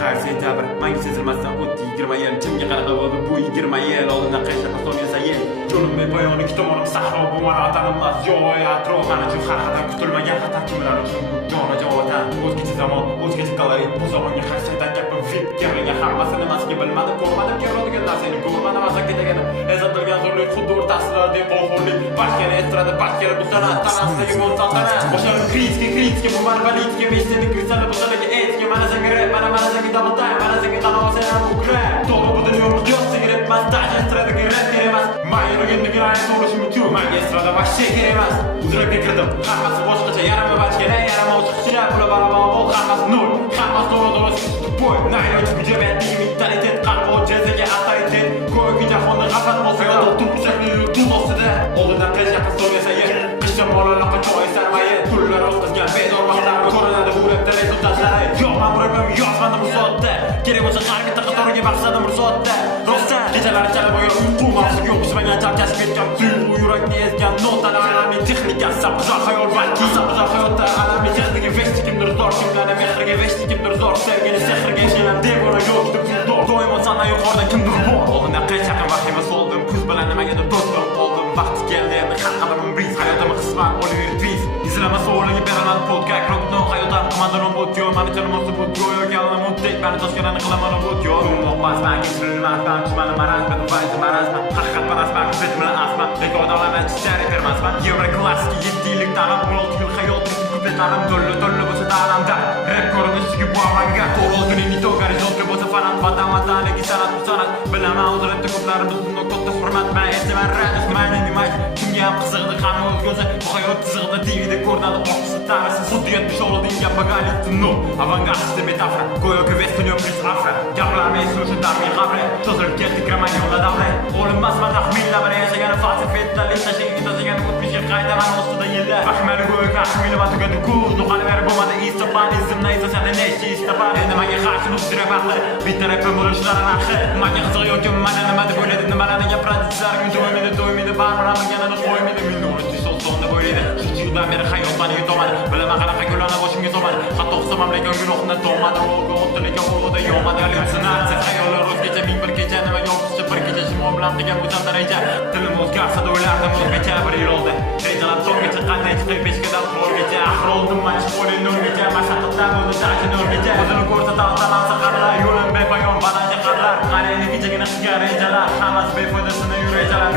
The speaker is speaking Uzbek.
har sentabr menga sezilmasdan o'tdi 20 yil kimga qanaqa bo'ldi bu 20 yil oldindan qayta qilsa yil yo'lim bepoyon ikki tomonim sahro bu mana atanilmas yo'y atrof mana shu har qadam kutilmagan xatar kimlar uchun jonajon vatan o'zgacha zamon o'zgacha kolorit bu zamonga har shaydan gapim fit kerakga hammasini emasga bilmadim ko'rmadim ko'radigan narsani ko'rmadim asa ketagani ezatilgan zo'rlik xuddi o'rtasida deb qo'rqurlik başkani estrada başkani bu san'at tanasida yomon saltanat boshlanib kritika bu marvalitka meshini kristalli bo'lsalarga etga mana senga rap mana senga double time mana senga tanavasini bu krap to'g'ri bu dunyo miqyos sigaret emas taj estradagi rap kerak emas mayli endi ayt bo'lishi mumkin menga estrada vashshe kerak emas uzrabga kirdim hammasi boshqacha yarama bachkana yarama o'shiqchilar bular barobar bo'ldi hammasi nol hammasi to'g'ri boy nayrich bijabatli mentalitet qalbi jazaga autoritet ko'rki jahonda g'aflat bo'lsa turpushakli tuz ostida oldidan qilishga qasd yasayi qishdan bolalarga choy sarmayi pullar o'tkazgan bedor vaqtlarni ko'rinadi bu rapda rezultatlari yo'q men burabam yozmadim bu soatda kerak bo'lsa har bitta qatoriga maqsadim bir soatda rostdan kechalari chala bo'yi uyqu maqsad yo'q pishmagan chalkashib ketgan tuyg'u yurakni ezgan notalar alamli texnikasi sabzor hayol balki sabzor hayotda alamli texnika veshti kimdir zor kimlarni mehriga veshti kimdir zor sevgini sehrga yashayman devona yo'q deb doimo sana yuqorida kimdir bor oldindan qancha vahima soldim kuz bilan nimagadir do'stim oldum vaqti keldi endi har qadamim briz hayotimni qisman Oliver Twist izlamasa o'rniga beraman podcast rockno hayotim komandanom o'tyor mani janimozda bu go'yo galim o'tdek mani toshkanani qilaman o'tyor umumoqmas man kechirilmasman tushmani marazman vaydi marazman haqiqat parasman biz bilan asman rekord olaman chichari bermasman yevro klassik 7 yillik ta'lim 16 yil hayot kupletlarim do'lli bo'lsa ta'limda rap ko'rinishiga bu avangard to'g'ri mito gorizontka bo'lsa fanat vatanligi san'at bu san'at bilaman o'z rapda ko'plarimiz bundan katta hurmat man aytaman rap mani nima kimga ham qiziqdi hamma o'z ko'zi bu hayot chizig'ida TVda ko'rinadi oqsi tarixsiz xuddi 70 oldinga bagalik no avangard metafora go'yoki vestunyo plus afra gaplarni eslashni darmin qabri cho'zilib ketdi kramaniyoda davray o'linmasman taxminlar bilan yashagan falsafetlar tashigan tashigan o'tmishga qaytaman ostida yillar baxmali go'yoki axmili va tugadi ko'z nuqallar bo'lmadi istapanizmni izlasada nechi istapan endi menga qarshi nusra baxti bitta rapim bo'lishlari narxi menga qiziq yoki mana nima deb o'yladi nimalarni gapiradi sizlarga do'ymaydi baribir amirganini qo'ymaydi minoriy sonda bo'laydi shu yildan beri hayot mani yutomadi bilaman qanaqa gullarni boshimga tomadi hatto qilsam lekin gunohimdan tomadi o'ttirlikka o'g'ida yomadi hallyutsinatsiya xayollar o'zgacha ming bir kecha nima yo'qsa bir kecha shimo bilan degan o'zimda reja tilim o'zgarsa da o'ylardim o'zgacha bir yil oldi rejalar so'nggacha qanday chiqib peshkadan qo'lgacha axir oldim man shkola nolgacha mashaqqatlar bo'ldi tachi nolgacha o'zini ko'rsata olsam saharlar yo'lim bepoyon baland qarlar qarayli kechagina qilgan rejalar hammasi befoydasini yurajalar